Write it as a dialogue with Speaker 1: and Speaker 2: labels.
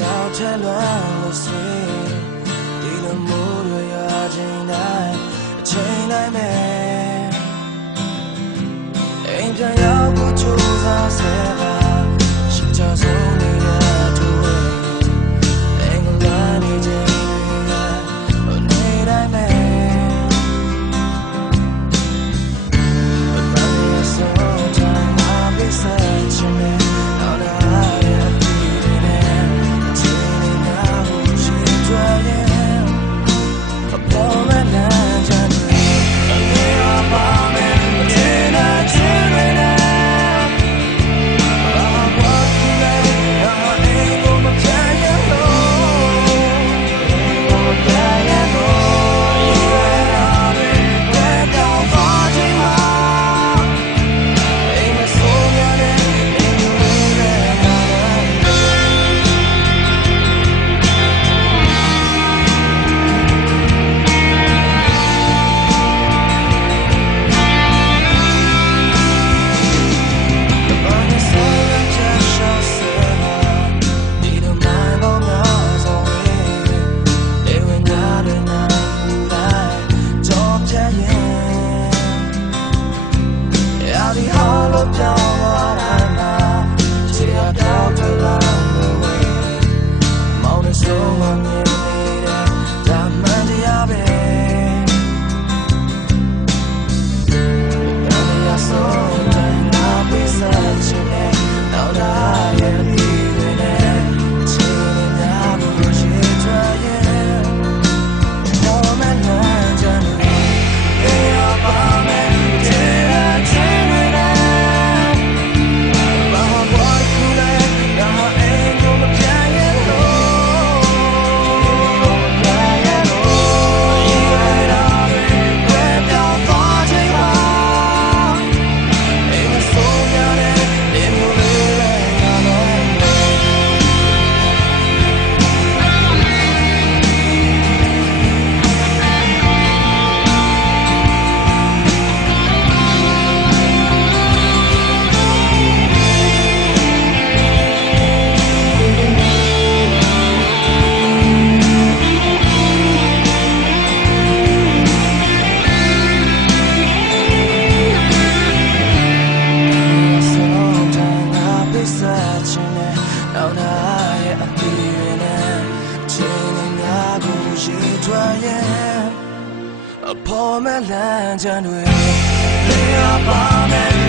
Speaker 1: ရောက်ထဲလွမ်းလို့စေဒီလိုမိုးတွေရာချိန်တိုင်းအချိန်တိုင်းပဲအိမ်ပြန်ရ ရှိထွက်ရဲ့အပေါ်မဲ့လမ်းကြံတွေလေရပါမယ်